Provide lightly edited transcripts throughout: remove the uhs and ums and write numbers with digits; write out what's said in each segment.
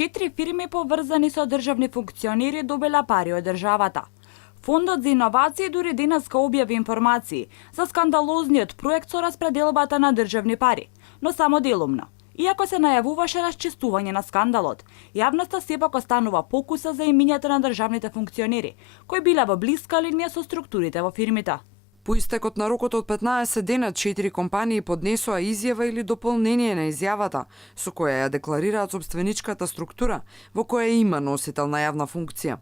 4 фирми поврзани со државни функционери добила пари од државата. Фондот за иновации дури денеска објави информации за скандалозниот проект со распределбата на државни пари, но само делумно. Иако се најавуваше расчистување на скандалот, јавноста сепак останува покуса за имињата на државните функционери, кои биле во блиска линија со структурите во фирмите. По истекот на рокот од 15 дена, 4 компании поднесоа изјава или дополнение на изјавата, со која ја декларираат собственичката структура, во која има носител на јавна функција.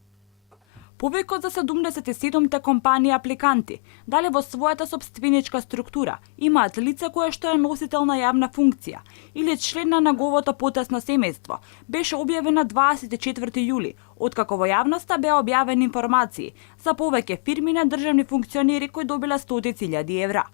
Повеќе за 77 компании апликанти, дали во својата собственичка структура имаат лице кое што е носител на јавна функција или член на неговото потесно семејство, беше објавена 24 јули, откако во јавноста беа објавени информации за повеќе фирми на државни функционери кои добиле стотици илјади евра.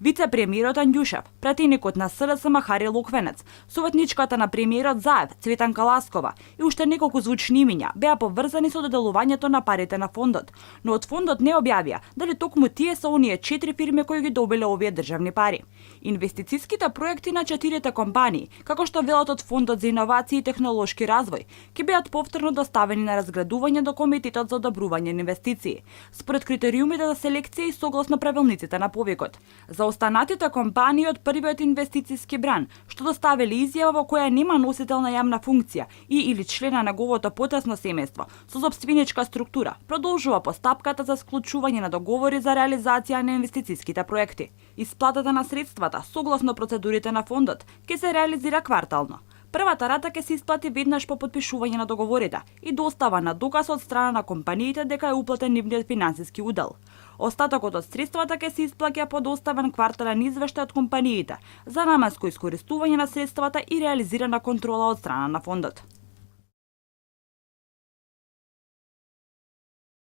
Вице-премиерот Анѓушев, пратеникот на СДСМ Хари Луквенец, советничката на премиерот Заев Цветанка Ласкова и уште неколку звучни имиња беа поврзани со доделувањето на парите на фондот, но од фондот не објавија дали токму тие се оние 4 фирми кои ги добиле овие државни пари. Инвестициските проекти на 4 компании, како што велат од Фондот за иновации и технолошки развој, ќе бидат повторно доставени на разградување до Комитетот за одобрување на инвестиции, според критериумите за селекција и согласно правилниците на повикот. За останатите компании од првиот инвестициски бран, што доставиле изјава во која нема носител на јавна функција и или член на неговото потесно семејство со собственичка структура, продолжува постапката за склучување на договори за реализација на инвестициските проекти. Исплатата на средствата, согласно процедурите на фондот, ќе се реализира квартално. Првата рата ќе се исплати веднаш по подпишување на договорите и достава на доказ од страна на компаниите дека е уплатен нивниот финансиски удел. Остатокот од средствата ќе се исплаќа по доставен квартален извештај од компаниите за наменско искористување на средствата и реализирана контрола од страна на фондот.